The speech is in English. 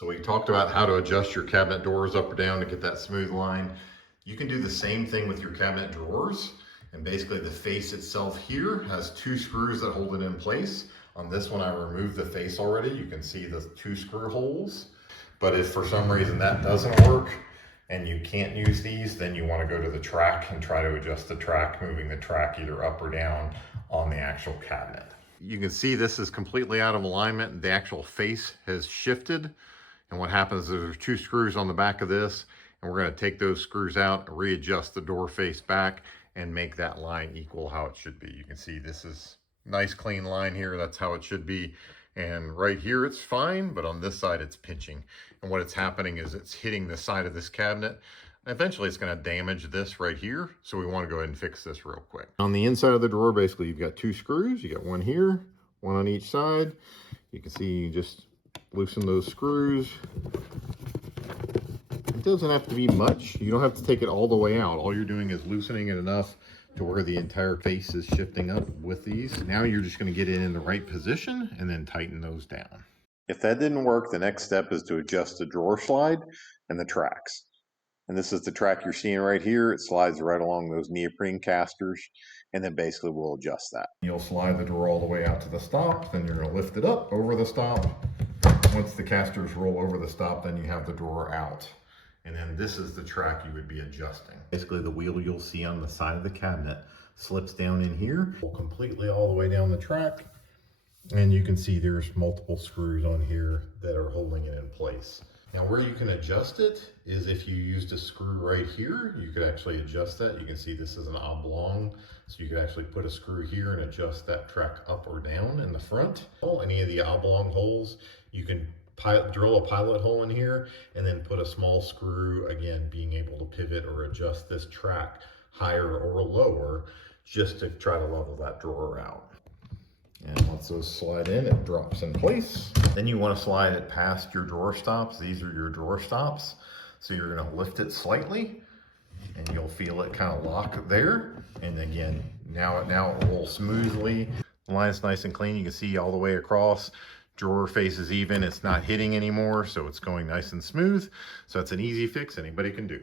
So we talked about how to adjust your cabinet doors up or down to get that smooth line. You can do the same thing with your cabinet drawers. And basically the face itself here has two screws that hold it in place. On this one, I removed the face already. You can see the two screw holes. But if for some reason that doesn't work and you can't use these, then you want to go to the track and try to adjust the track, moving the track either up or down on the actual cabinet. You can see this is completely out of alignment. The actual face has shifted. And what happens is there's two screws on the back of this, and we're going to take those screws out, readjust the door face back, and make that line equal how it should be. You can see this is nice clean line here. That's how it should be. And right here it's fine, but on this side it's pinching. And what it's happening is it's hitting the side of this cabinet. Eventually it's going to damage this right here. So we want to go ahead and fix this real quick. On the inside of the drawer, basically you've got two screws. You got one here, one on each side. You can see you just loosen those screws. It doesn't have to be much. You don't have to take it all the way out. All you're doing is loosening it enough to where the entire face is shifting up with these. Now you're just going to get it in the right position and then tighten those down. If that didn't work, the next step is to adjust the drawer slide and the tracks. And this is the track you're seeing right here. It slides right along those neoprene casters, and then basically we'll adjust that. You'll slide the drawer all the way out to the stop, then you're going to lift it up over the stop. Once the casters roll over the stop, then you have the drawer out. And then this is the track you would be adjusting. Basically the wheel you'll see on the side of the cabinet slips down in here, completely all the way down the track. And you can see there's multiple screws on here that are holding it in place. Now where you can adjust it is if you used a screw right here, you could actually adjust that. You can see this is an oblong, so you could actually put a screw here and adjust that track up or down in the front. Any of the oblong holes, you can drill a pilot hole in here and then put a small screw, again, being able to pivot or adjust this track higher or lower just to try to level that drawer out. And once those slide in, it drops in place. Then you want to slide it past your drawer stops. These are your drawer stops. So you're going to lift it slightly and you'll feel it kind of lock there. And again, now it rolls smoothly. The line's nice and clean. You can see all the way across. Drawer face is even. It's not hitting anymore, so it's going nice and smooth. So it's an easy fix anybody can do.